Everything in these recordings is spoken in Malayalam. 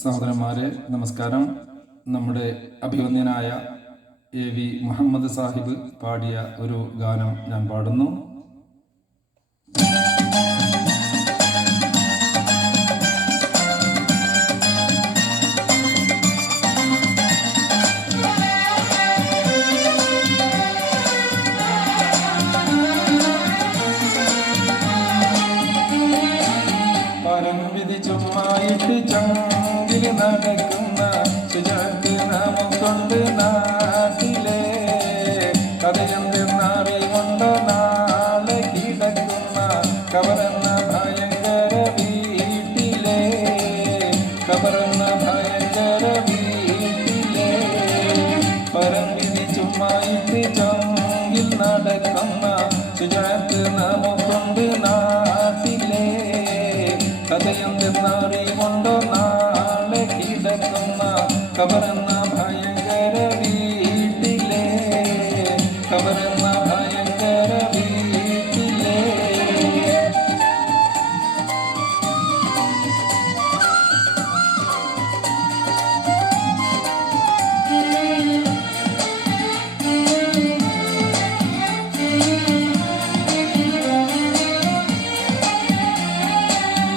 സഹോദരന്മാരെ നമസ്കാരം. നമ്മുടെ അഭിവന്ദ്യനായ AV മുഹമ്മദ് സാഹിബ് പാടിയ ഒരു ഗാനം ഞാൻ പാടുന്നു. പരംവിധി ചുമ്മായിട്ട് ചങ്കില് നടക്കുന്ന ശുചാക്ക് നാമം കൊണ്ട് നാട്ടിലെ കഥയെന്തെന്നറി കൊണ്ടോ നാളെ കിടക്കുന്ന കബറെന്ന ഭയങ്കര വീട്ടിലെ കബറെന്ന ഭയങ്കര വീട്ടിലെ പരംവിധി ചുമ്മായിട്ട് ചങ്കിൽ നടക്കുന്ന ശുചാക്ക് നാമം കൊണ്ട് നാട്ടിലെ കഥയെന്തെന്നറി കൊണ്ടോ നാളെ കിടക്കുന്ന കബറെന്ന ഭയങ്കര വീട്ടിലെ കബറെന്ന ഭയങ്കര വീട്ടിലെ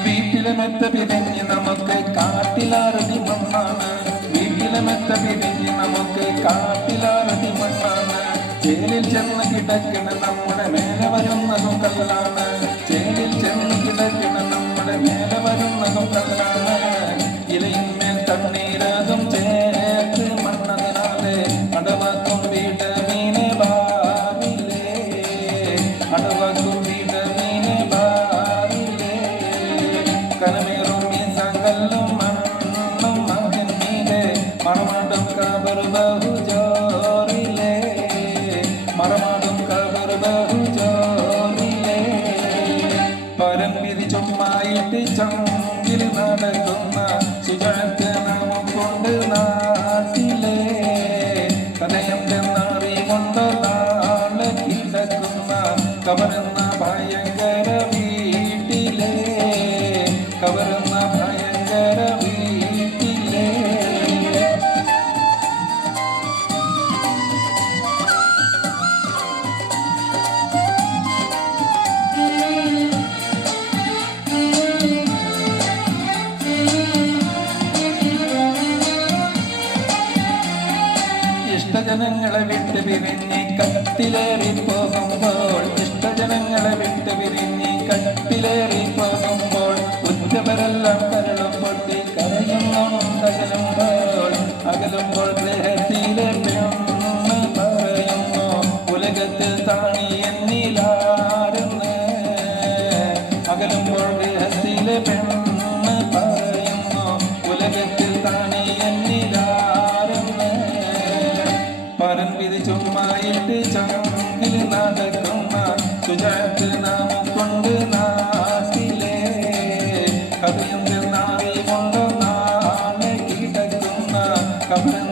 വീട്ടിലെ മെത്ത പിരിഞ്ഞ് നമുക്ക് കാട്ടിലാറടി മണ്ണാണ്. വീട്ടിലെ മെത്ത പിരിഞ്ഞ് നമുക്ക് കാട്ടിലാറടി മണ്ണാണ്. ചേലിൽ ചെന്ന് കിടക്കണ നമ്മുടെ മേലെ വരുന്നതും കല്ലാണ്. ചേലിൽ ചെന്ന് കിടക്കണ നമ്മുടെ മേലെ വരുന്നതും കല്ലാണ്. ഇലയിന്മേൽ തണ്ണീരതും ചേർത്ത് മണ്ണതിനാലെ അടവാക്കും വീട് മീനെ ബാറിലേ അടവാക്കും വീട് മീനെ ബാറിലേ കനമേറും മീസകല്ലും മണ്ണും മകൻ മീതെ മറമാടും കബർ ബഹുജോറിലേ മറമാടും കബർ ബഹുജോറിലേ പരംവിധി ചുമ്മായിട്ട് ചങ്കിൽ നടക്കുന്ന ശുചാക്ക് നാമം കൊണ്ട് നാട്ടിലെ കഥയെന്തെന്നറി കൊണ്ട് നാളെ കിടക്കുന്ന കബറെന്ന ഭയങ്കര വീട്ടിലെ കബറെന്ന ഭയങ്കര വീട്ടിലെ ഇഷ്ടജനങ്ങളെ വിട്ട് പിരിഞ്ഞ് കട്ടിലേറി പോകുമ്പോൾ ഇഷ്ടജനങ്ങളെ വിട്ട് പിരിഞ്ഞ് കട്ടിലേറി പോകുമ്പോൾ ഉറ്റവരെല്ലാം കരളും പൊട്ടി കരയുന്നുണ്ടകലുമ്പോൾ അകലുമ്പോൾ ഗ്രഹത്തിലെ പെണ്ണ് പറയുന്നു ഉലകത്തിൽ താണി എന്നിലാരെന്ന് അകലുമ്പോൾ ഗ്രഹത്തിലെ പെണ്ണ് പറയുന്നു ഉലകത്തിൽ താണി എന്നിലാരെന്ന് പരംവിധി ചുമ്മായിട്ട് ചങ്കിൽ നടക്കുന്ന ശുചാക്ക് നാമം കൊണ്ട് നാട്ടിലെ കഥയെന്തെന്നറി കൊണ്ടോ നാളെ കിടക്കുന്ന കബറെന്ന